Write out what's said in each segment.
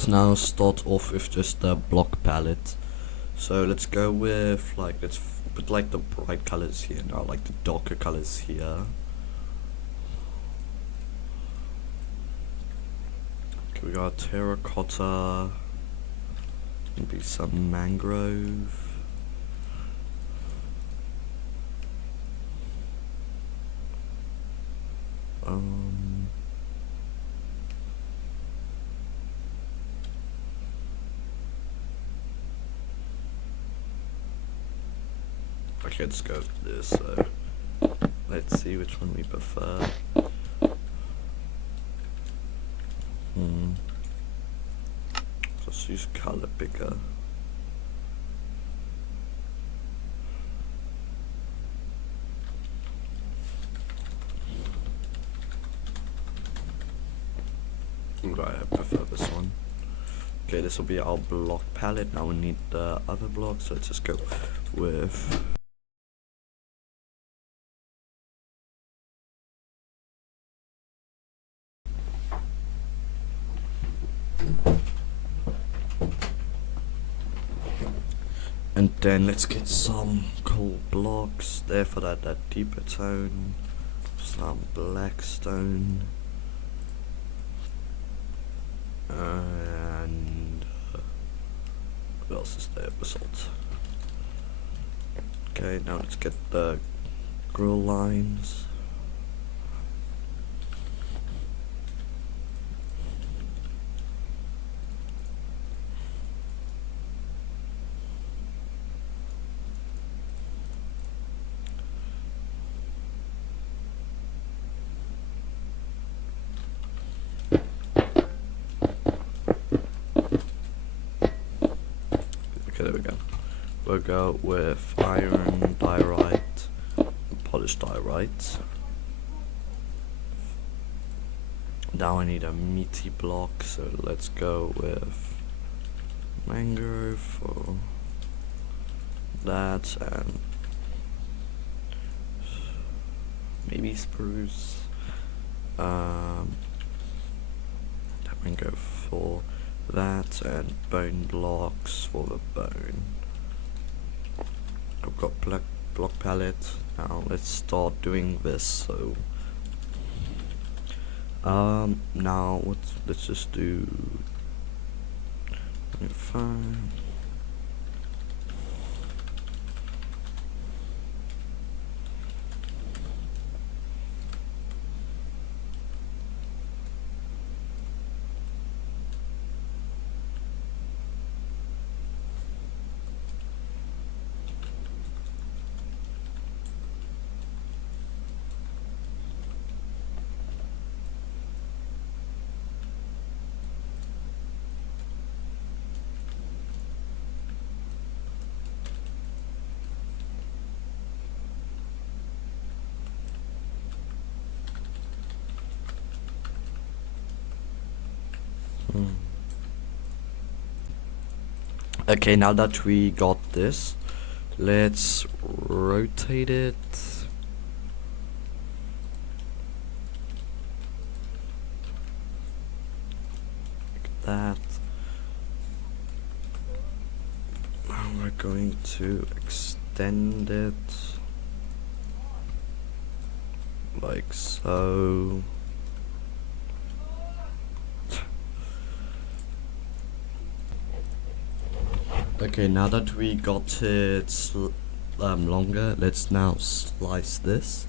let's now start off with just the block palette. So let's go with let's put the bright colors here now, the darker colors here. Okay, we got terracotta, maybe some mangrove. Okay, let's go with this. So let's see which one we prefer. Let's use color picker. Right, I prefer this one. Okay, this will be our block palette. Now we need the other blocks, so let's just go with and then let's get some cool blocks there for that deeper tone, some black stone, and what else is there? Basalt. Okay, now let's get the Grll lines. There we go. We'll go with iron diorite and polished diorite. Now I need a meaty block, so let's go with mangrove for that, and maybe spruce. Mangrove for that, and bone blocks for the bone. I've got block palette. Now let's start doing this. So now let's just do 5. Okay, now that we got this, let's rotate it. Like that. Now we're going to extend it like so. Okay, now that we got it longer, let's now slice this.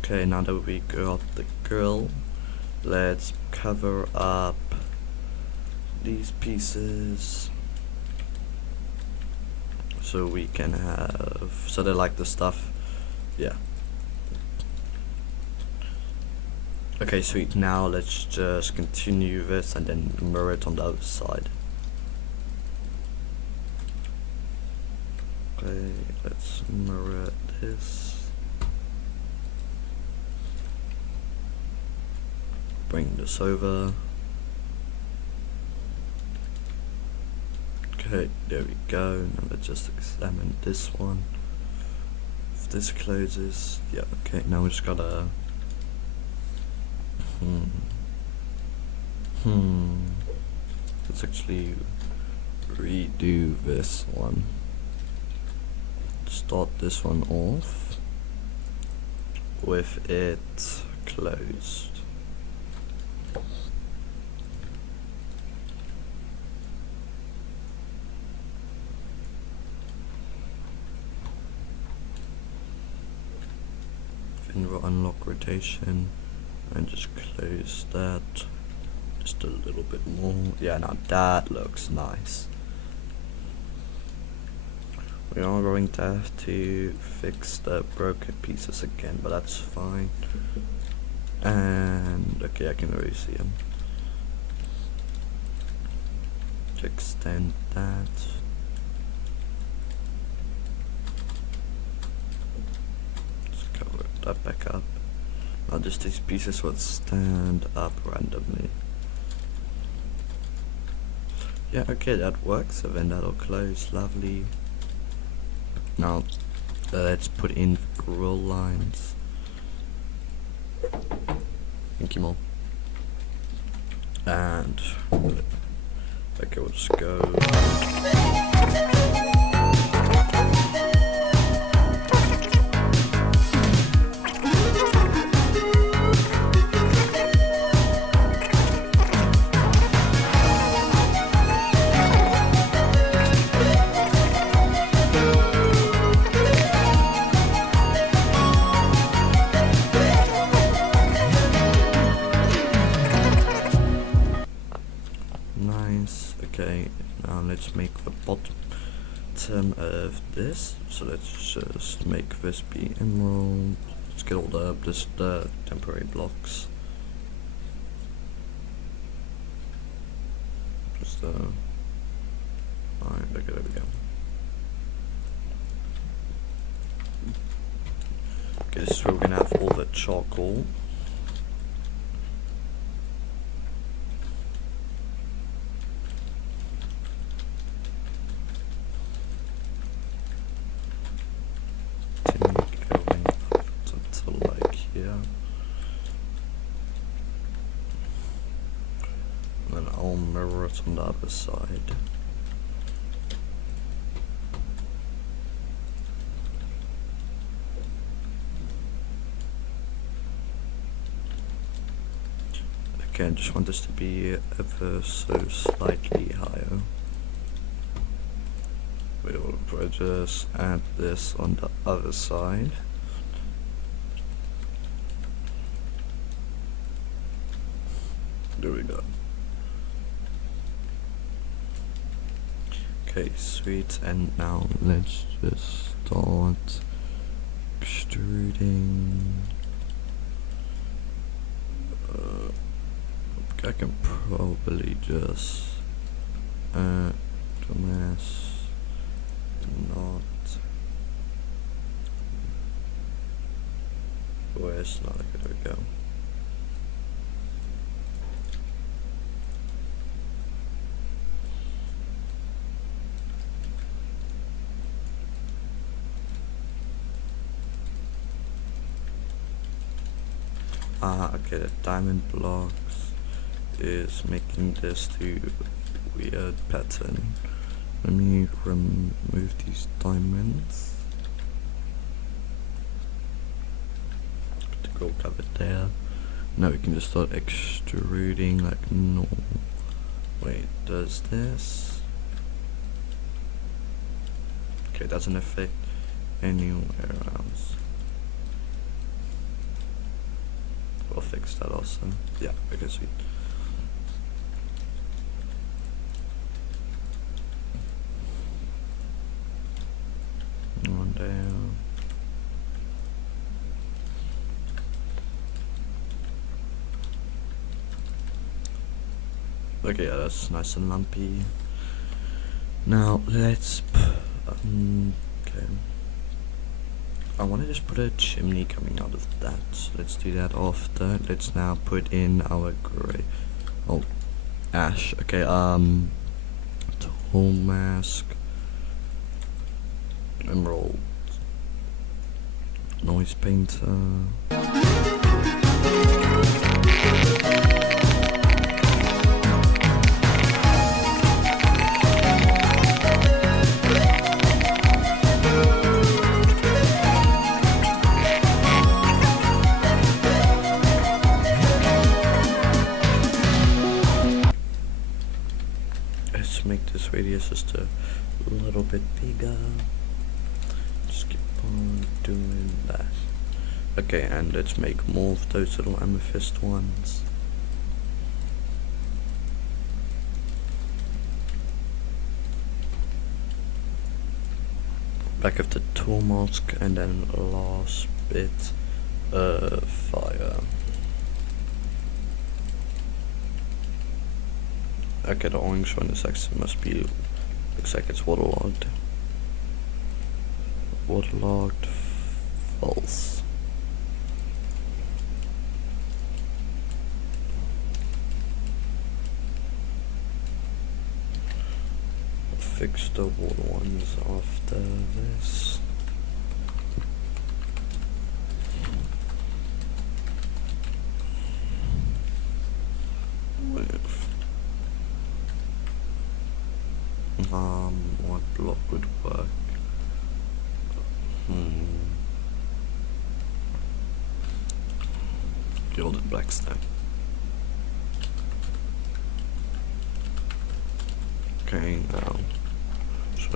Okay, now that we got the Grll, let's cover up these pieces. So we can have, so they're like the stuff, yeah. Okay, sweet. Now let's just continue this and then mirror it on the other side. Okay, let's mirror this. Bring this over. Okay. Okay, there we go. Now let's just examine this one. If this closes, yeah, okay, now we just gotta let's actually redo this one. Start this one off with it closed. Then we'll unlock rotation and just close that just a little bit more. Yeah, now that looks nice. We are going to have to fix the broken pieces again, but that's fine. And okay, I can already see them. To extend that. Let's cover that back up. Now just these pieces would stand up randomly. Yeah, okay, that works. So then that'll close. Lovely. Now let's put in Grll lines. Thank you, Mom. And okay, we'll just go. Nice. Okay, now let's make the bottom of this. So let's just make this be emerald. Let's get all the temporary blocks. Just alright, okay, there we go. Okay, this is where we're gonna have all the charcoal. Mirror it on the other side. Okay, I just want this to be ever so slightly higher. We will just add this on the other side. There we go. Okay, sweet, and now let's just start extruding. I can probably just add the mass, not. Where's not? There we go. Okay, the diamond blocks is making this to weird pattern. Let me remove these diamonds. Put the gold cover there. Now we can just start extruding like normal. Wait, does this? Okay, doesn't affect anywhere else. We'll fix that also. Yeah, okay, sweet. One down. Okay, yeah, that's nice and lumpy. Now let's okay. I want to just put a chimney coming out of that. So let's do that after. Let's now put in our grey. Oh, ash. Okay, Whole mask. Emerald. Noise painter. Let's make this radius just a little bit bigger. Just keep on doing that. Okay, and let's make more of those little amethyst ones. Back of the tool mask, and then last bit of fire. Okay, the orange one is actually looks like it's waterlogged. Waterlogged, false. I'll fix the water ones after this. What block would work? Gilded blackstone. Okay, now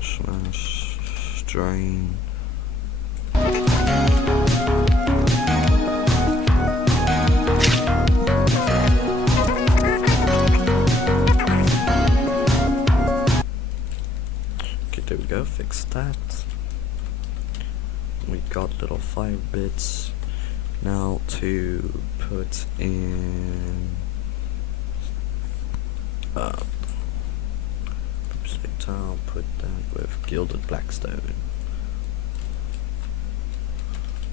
smash, strain. There we go, fix that. We got little fire bits. Now to put in I'll put that with gilded blackstone.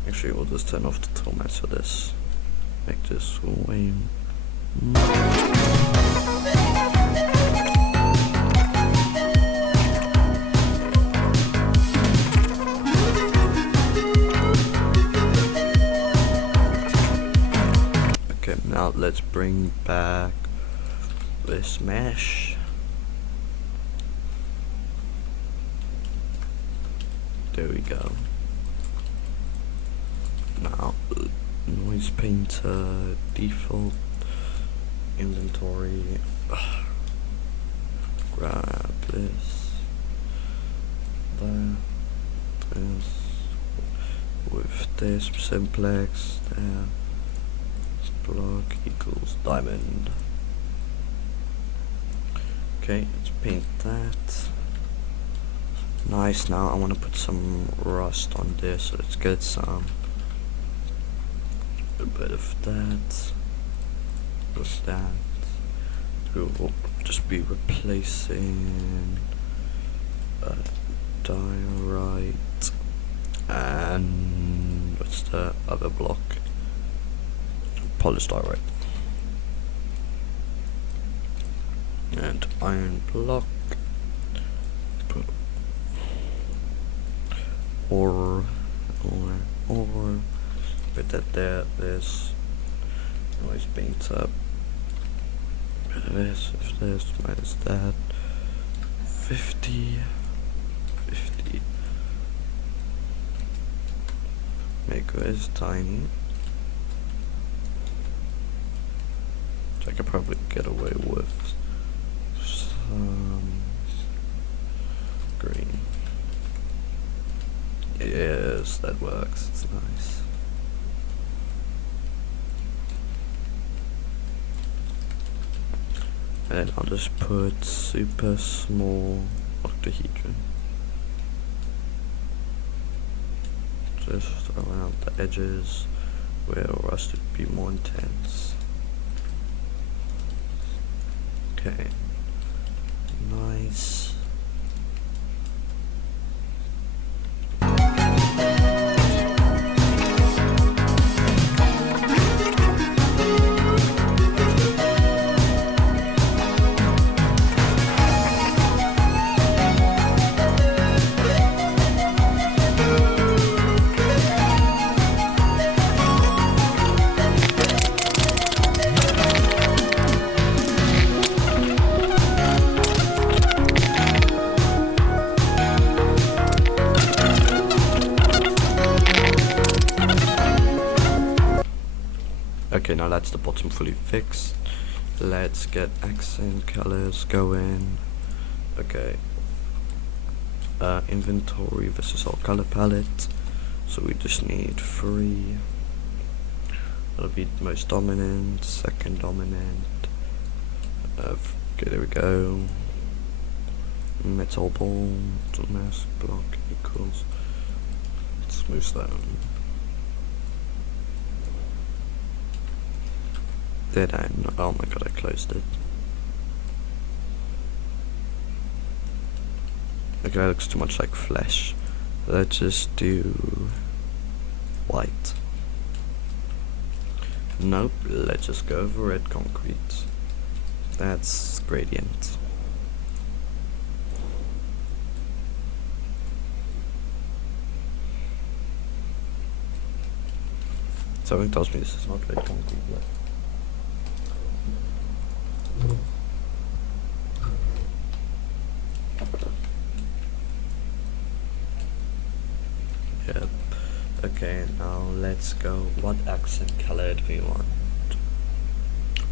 Actually, we'll just turn off the tool match for this. Make this way now. Let's bring back this mesh. There we go. Now noise painter default inventory. Grab this, that, this, with this simplex there. Block equals diamond. Okay, let's paint that. Nice. Now I want to put some rust on this, so let's get a bit of that. Just that. We'll just be replacing diorite and what's the other block? Polished diorite and iron block, or put that there. This noise paints up. This if this minus that. 50. Make this tiny. I could probably get away with some green. Yes, that works. It's nice. And I'll just put super small octahedron just around the edges where rust would be more intense. Okay, nice. Okay, now that's the bottom fully fixed. Let's get accent colors going. Okay. Inventory versus our color palette. So we just need 3. That'll be most dominant, second dominant. Okay, there we go. Metal ball to mask block equals smooth stone. Did I not? Oh my god, I closed it. Okay, that looks too much like flesh. Let's just do white. Nope, let's just go over red concrete. That's gradient. Something tells me this is not red concrete yet. Yep. Okay, now let's go. What accent color do we want?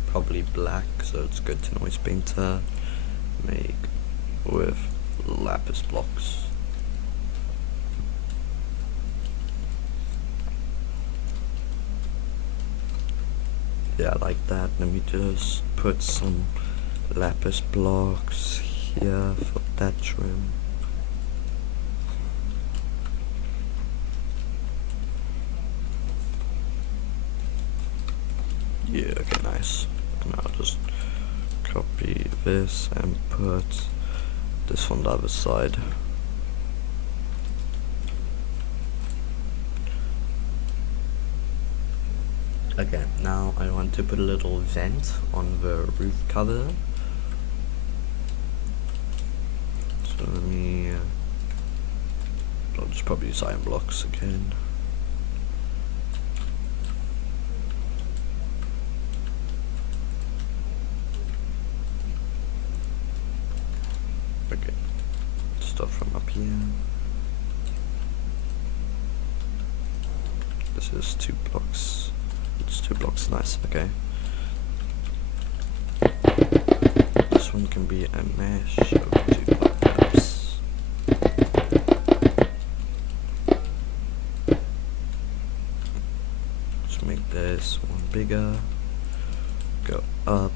Probably black, so it's good to noise painter. Make with lapis blocks. Yeah, like that. Let me just put some lapis blocks here for that trim. Yeah, okay, nice. Now just copy this and put this on the other side. Okay, now I want to put a little vent on the roof cover. So let me, I'll just probably use iron blocks again. Okay, start from up here. This is 2 blocks. It's 2 blocks, nice, okay. This one can be a mesh over 2 block gaps. Let's make this one bigger. Go up.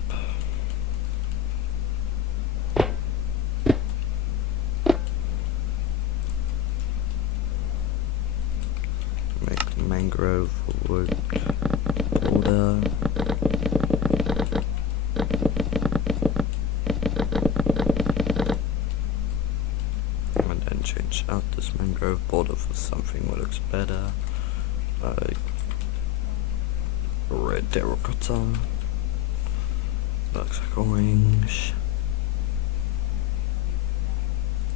Make mangrove wood border. And then change out this mangrove border for something that looks better. Like red terracotta. Looks like orange.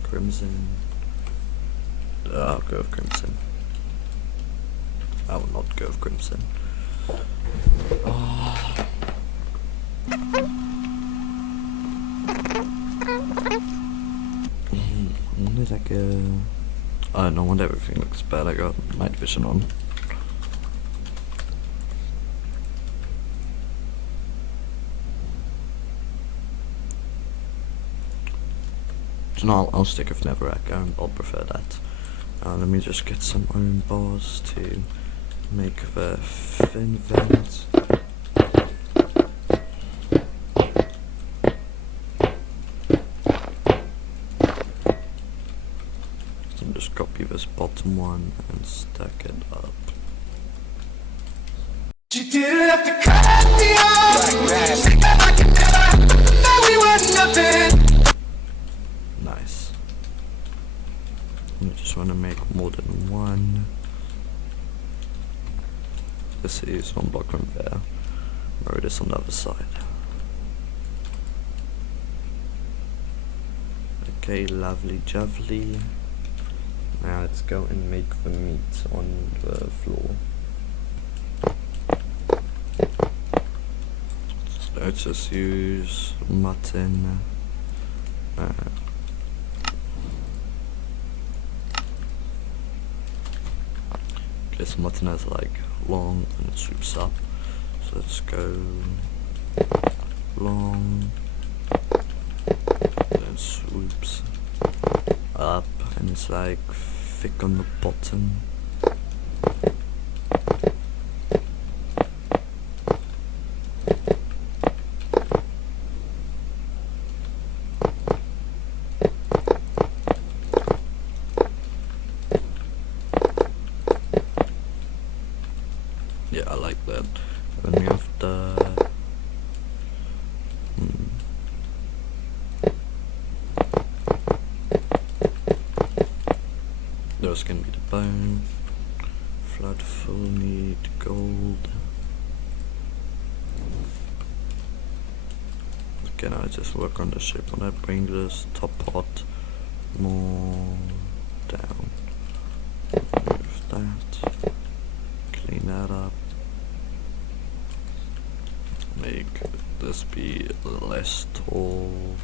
Crimson. I'll go with crimson. I will not go with crimson. Oh. When did I go? Oh, no wonder everything looks bad. I got night vision on. So now I'll stick with Netherrack. I'll prefer that. Let me just get some iron bars to make the fin vent. Then just copy this bottom one and stack it up. You didn't have to cut me off. We were nothing. Nice. You just want to make more than one. This is one block from there. Mirror this on the other side. Okay, lovely jubbly. Now let's go and make the meat on the floor. So let's just use mutton. This mutton is like long and it sweeps up, let's go long, then swoops up, and it's like thick on the bottom. Yeah, I like that. Then we have the those can be the bone. Flood full need gold. Okay, now I just work on the shape. When I bring this top part more down, move that, clean that up, make this be less tall.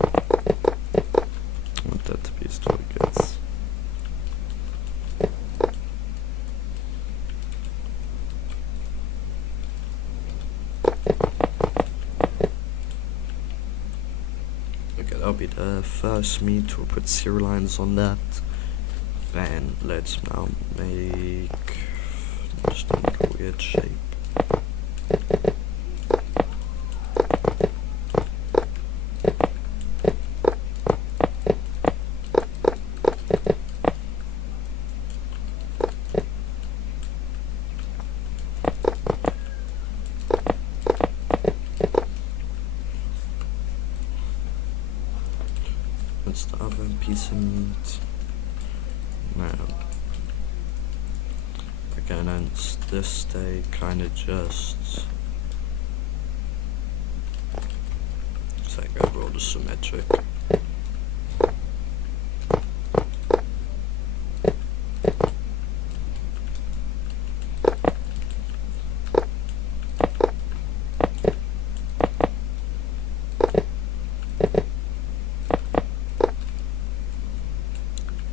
I want that to be as tall it gets. Okay, that'll be the first meat. We'll put zero lines on that. Then let's now make just a weird shape. That's the other piece of meat. Now, again, and this stay kind of just it's like overall just symmetric.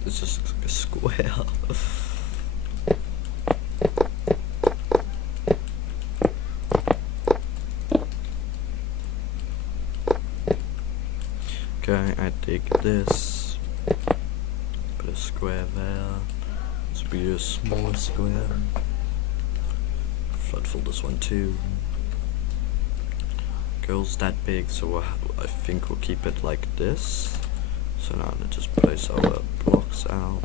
It just looks like a square. Okay, I take this, put a square there, this will be a smaller square, flood fill this one too. Grll's that big, so I think we'll keep it like this. So now let's just place our blocks out.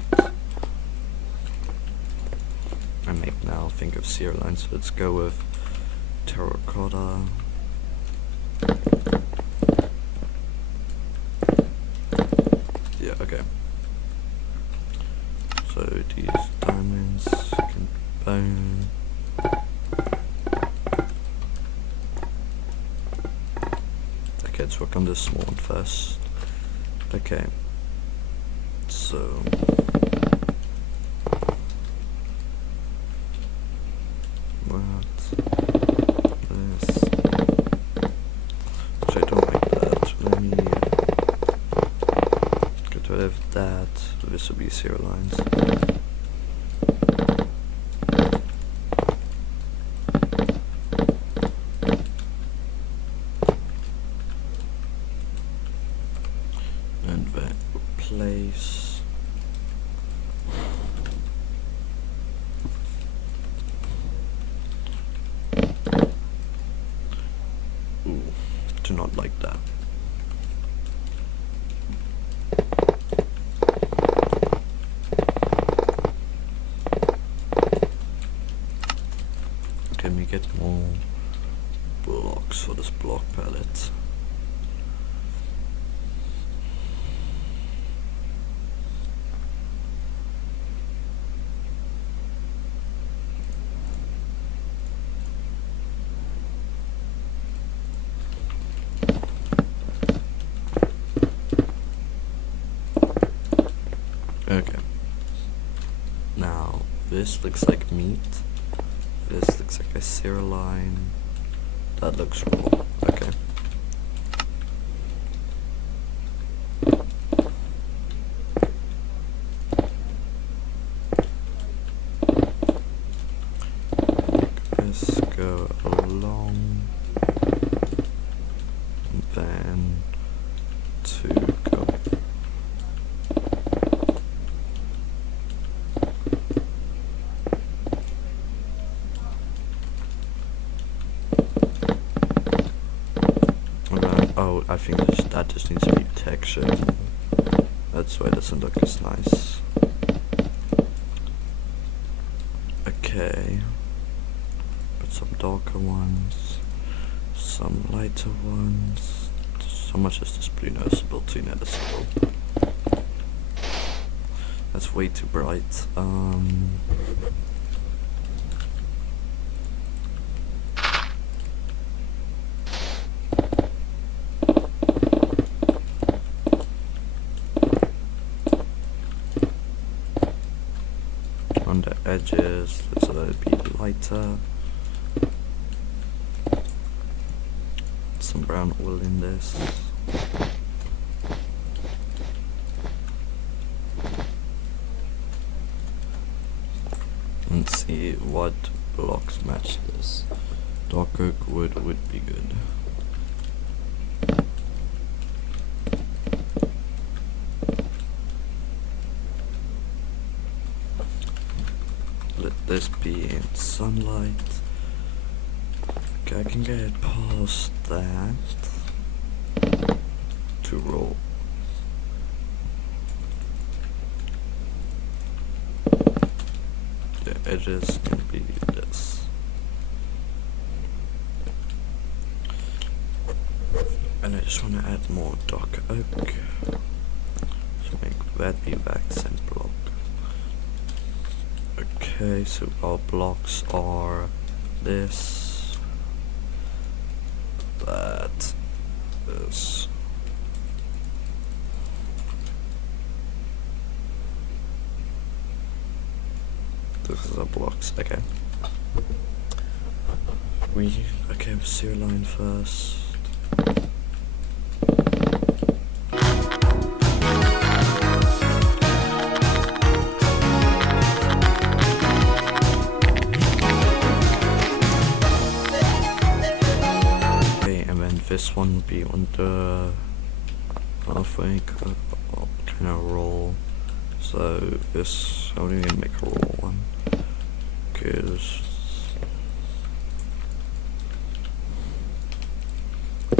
I make now think of zero lines, so let's go with terracotta. Yeah, okay. So these diamonds can bone. Okay, let's work on this small one first. Okay, so this, which I don't like that. Let me get rid of that. This will be zero lines. And then replace ooh, do not like that. Can we get more blocks for this block palette? Okay. Now, this looks like meat. This looks like a zero line. That looks raw. Okay. I think that just needs to be textured. That's why it doesn't look as nice. Okay. Put some darker ones, some lighter ones. So much as this blue noticeable, too noticeable. That's way too bright. On the edges, let's let it be lighter. Some brown oil in this. And see what blocks match this. Dark oak wood would be good. Let this be in sunlight. Okay, I can get past that to roll. The edges can be this. And I just want to add more dark oak. So make that be accent block. Okay, so our blocks are this, that, this. This is our blocks, okay. Okay, zero line first. This one be on the halfway kind of roll. So this, how do you make a roll one? Cause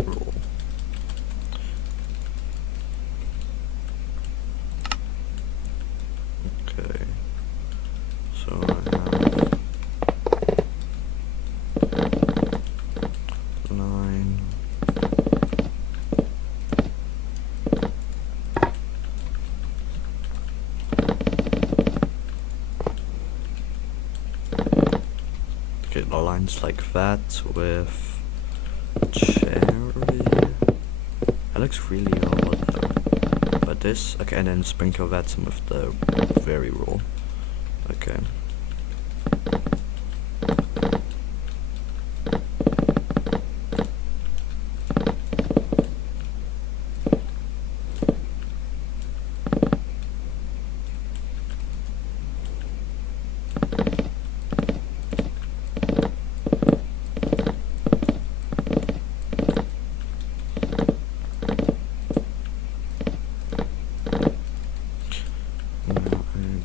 roll. Okay. So I have 9. Okay, the lines like that with cherry. That looks really odd though. But this, okay, and then sprinkle that some with the very raw. Okay.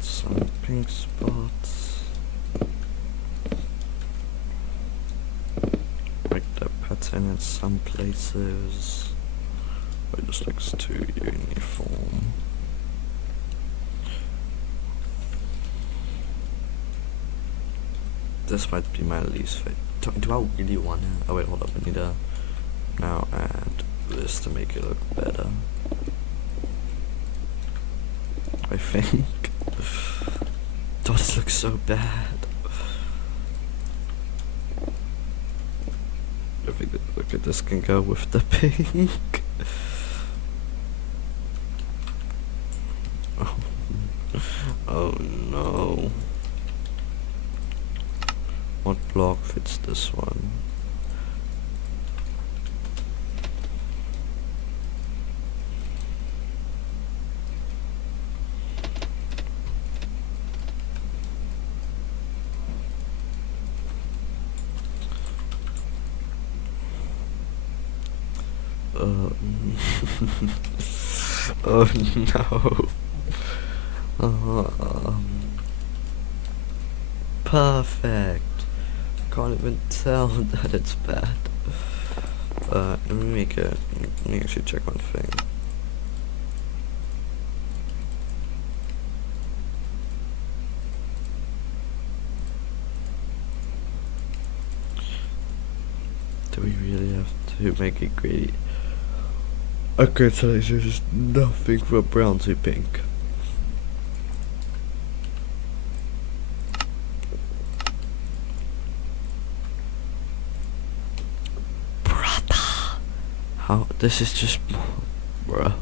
Some pink spots, like the pattern in some places, but it just looks too uniform. This might be my least favorite. Do I really want to? Oh wait, hold up, I need to now add this to make it look better. I think. Dots look so bad. I think that, look at this can go with the pink. Oh. Oh no. What block fits this one? Oh no. Perfect. Can't even tell that it's bad. Let me actually check one thing. Do we really have to make it grady? Okay, so there's just nothing from brown to pink. Brother! How? This is just... bruh.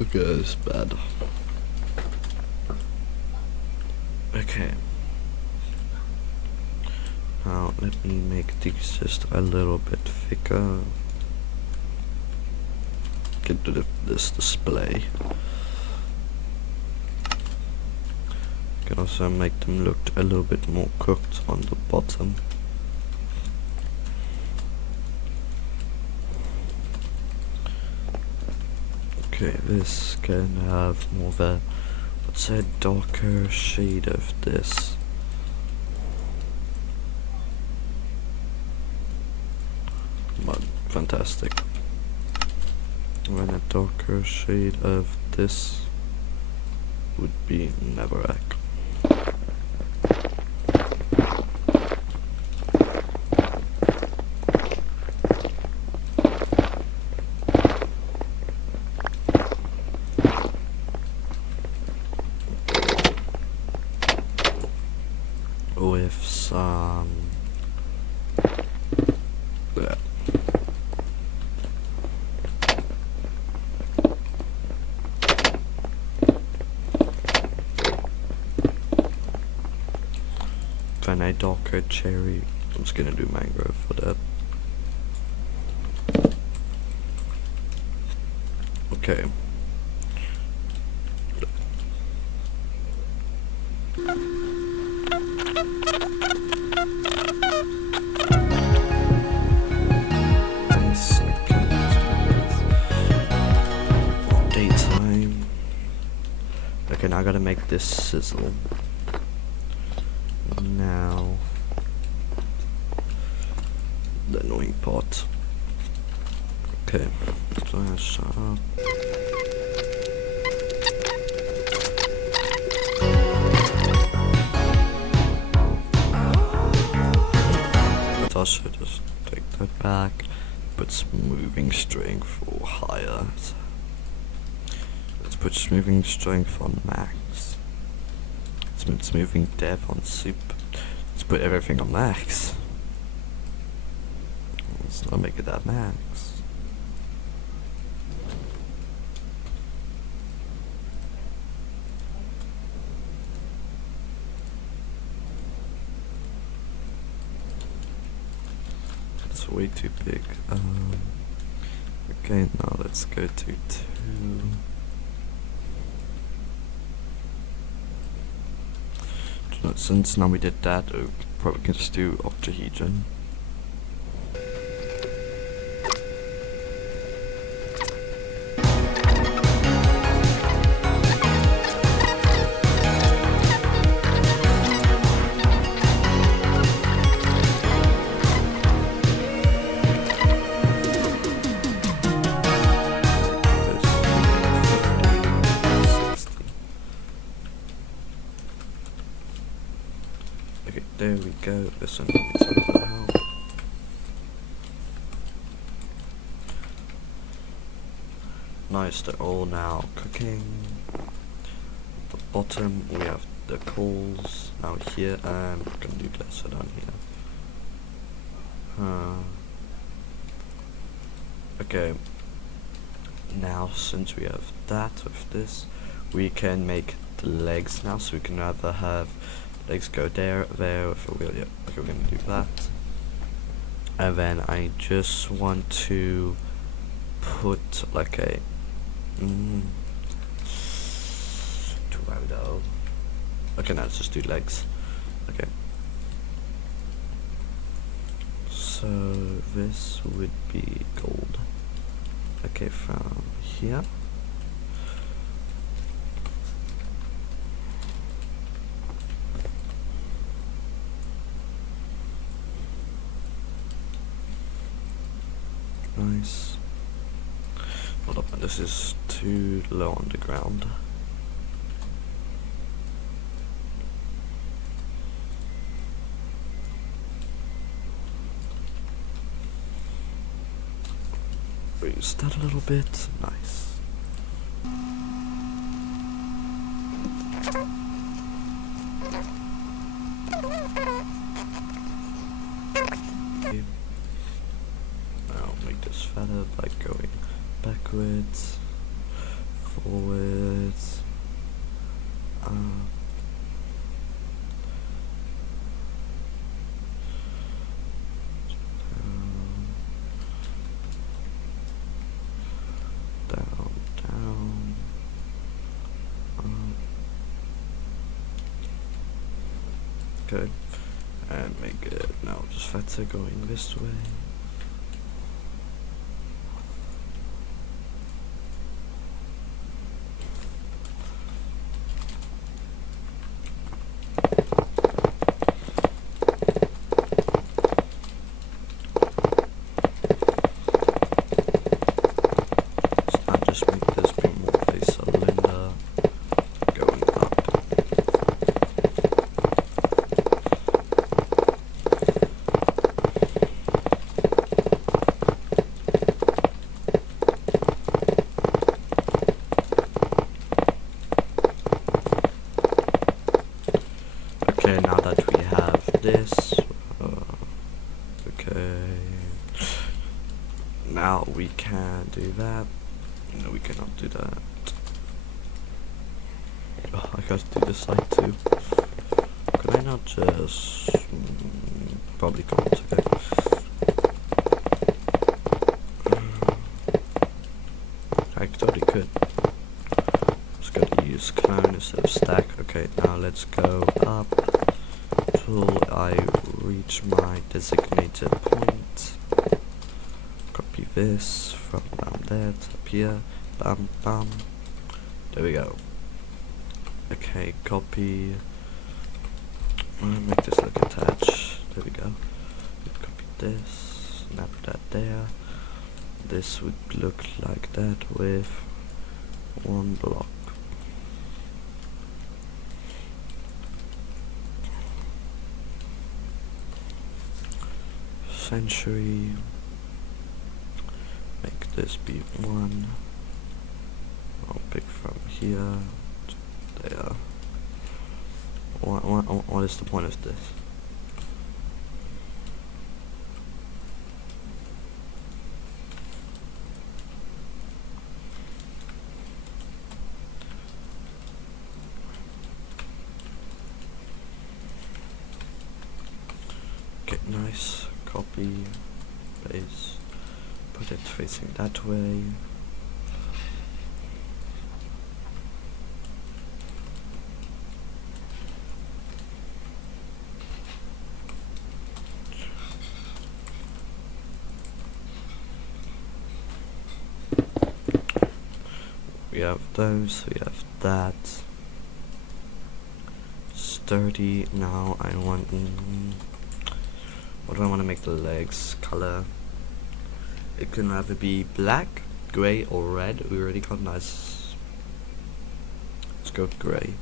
Okay, it's bad. Okay. Now let me make these just a little bit thicker. Get rid of this display. Can also make them look a little bit more cooked on the bottom. Okay, this can have more of a, what's a darker shade of this. But fantastic. And a darker shade of this would be Neverag. With some then a darker cherry. I'm just gonna do mango for that. Okay. Daytime. Okay, now I gotta make this sizzle. Now, the annoying part. Okay, so that's up. I should just take that back, put smoothing strength for higher. Let's put smoothing strength on max. Let's put smoothing depth on super. Let's put everything on max. Let's not make it that max. That's way too big. Okay, now let's go to 2. Since now we did that, we probably can just do octahedron. There we go, this one needs a little help. Nice, they're all now cooking. At the bottom we have the coals now here, and we're gonna do lesser down here. Okay, now since we have that with this, we can make the legs now, so we can either have legs go there, with a wheel. Yeah, okay, we're gonna do that. And then I just want to put like a okay, now let's just do legs. Okay. So this would be gold. Okay, from here. nice. Hold up, this is too low on the ground. Raise that a little bit. Nice. Now make this fatter by going backwards, forwards, up, down, down, up. Okay, and make it now just fatter going this way. Okay, now that we have this, okay, now we can do that. No, we cannot do that. Oh, I gotta do this side too. Could I not just probably can't, okay. I totally could. Just gotta use clone instead of stack. Okay, now let's go up till I reach my designated point. Copy this from down there to up here. Bam, bam. There we go. Okay, copy. Make this look attached. There we go. Copy this. Snap that there. This would look like that with one block. Century. Make this be 1. I'll pick from here to there. What is the point of this? Okay, nice. Copy, paste, put it facing that way. We have those, we have that. Sturdy. Now I want. What do I want to make the legs color? It can either be black, grey, or red. We already got nice. Let's go grey.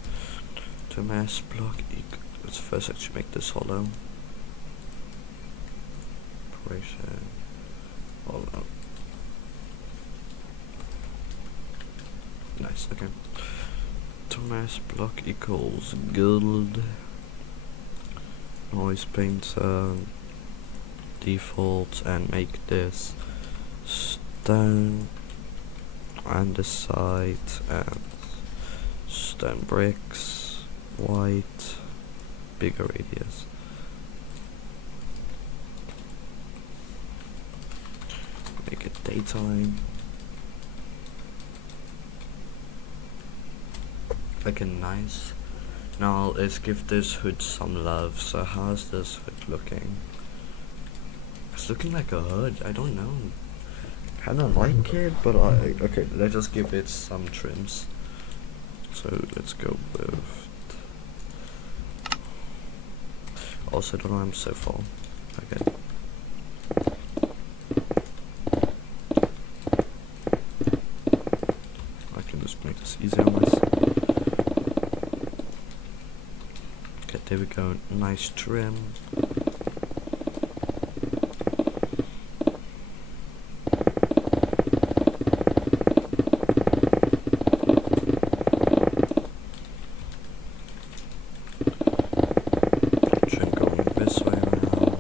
To mass block. Let's first actually make this hollow. Operation. Hollow. Nice. Okay. To mass block equals Grll. Noise painter. Default, and make this stone and the side and stone bricks, white, bigger radius. Make it daytime. Okay, nice. Now let's give this hood some love. So how's this hood looking? It's looking like a hood. I don't know. Kinda like it, but okay. Let's just give it some trims. So let's go with. Also, don't know I'm so full. Okay. go, nice trim. Trim going this way around.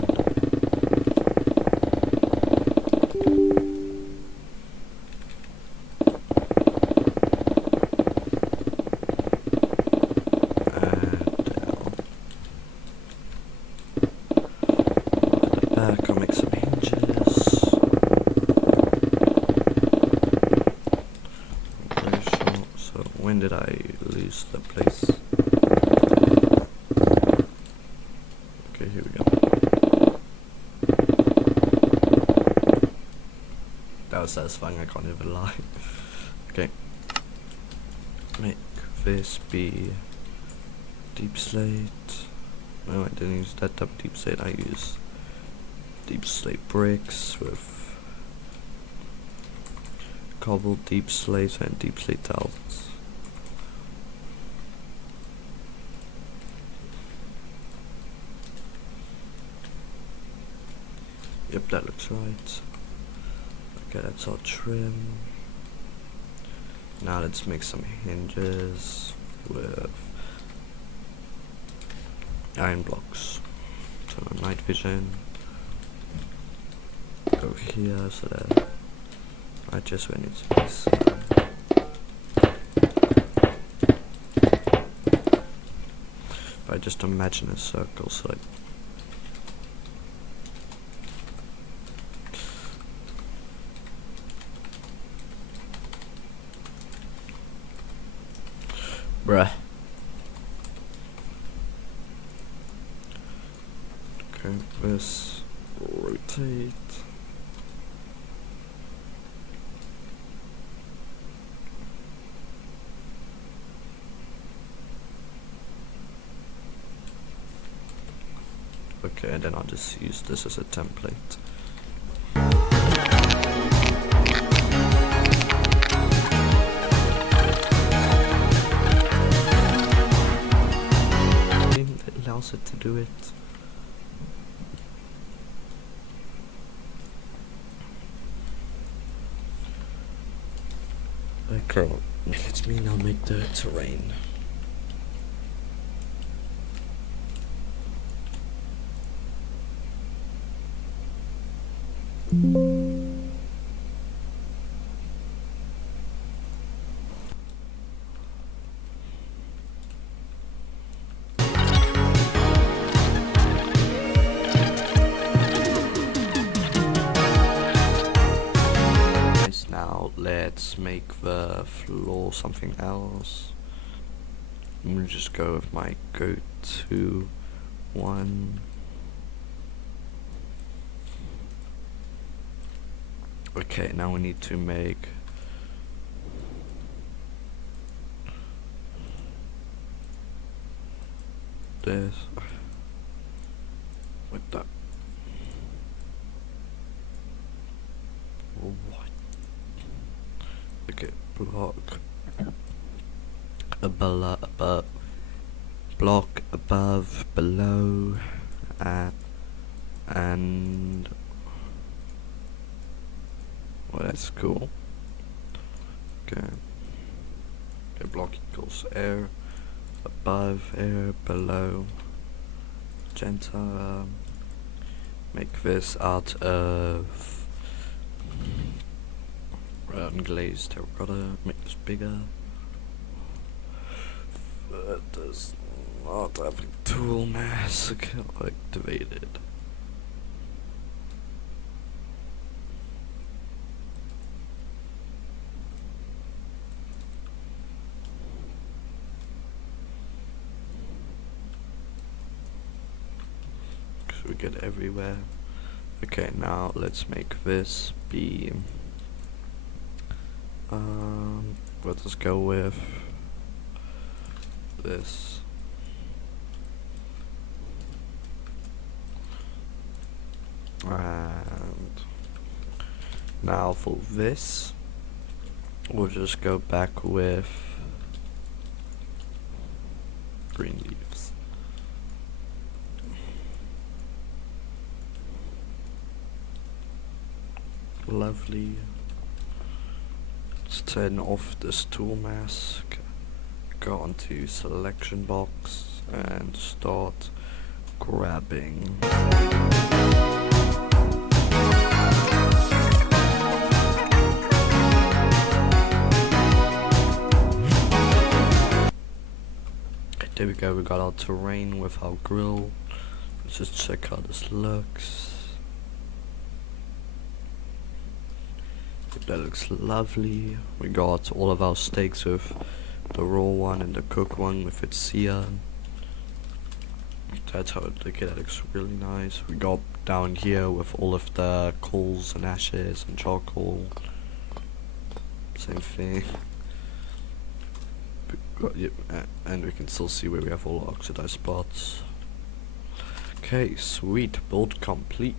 Back, I'll make some hinges. Very short. So when did I lose the place? Okay, here we go. That was satisfying, I can't even lie. Okay. Make this be deep slate. No, I didn't use that type of deep slate, I use deep slate bricks with cobbled deep slate and deep slate tiles. Yep, that looks right. Okay, that's all trim. Now let's make some hinges with iron blocks. Turn on night vision. Go here so that I just went into this. If I just imagine a circle, so like bruh. Okay, this rotate. Okay, and then I'll just use this as a template. It allows it to do it. Okay, let me now make the terrain. Now let's make the floor something else. I'm gonna just go with my go-to one. Okay, now we need to make this with that. What? Okay, block above, block above, below, and well, that's cool. Okay. Okay, block equals air above, air below. Magenta. Make this out of unglazed terracotta. Make this bigger. That does not have a tool mass activated. So we get everywhere. Okay, now let's make this be let us go with this. And now for this, we'll just go back with green leaves. Lovely. Let's turn off this tool mask, go onto selection box and start grabbing. There we go, we got our terrain with our grill. Let's just check how this looks. That looks lovely. We got all of our steaks with the raw one and the cooked one with its sear. That's how it looks. That looks really nice. We got down here with all of the coals and ashes and charcoal. Same thing. And we can still see where we have all the oxidized spots. Okay, sweet, build complete.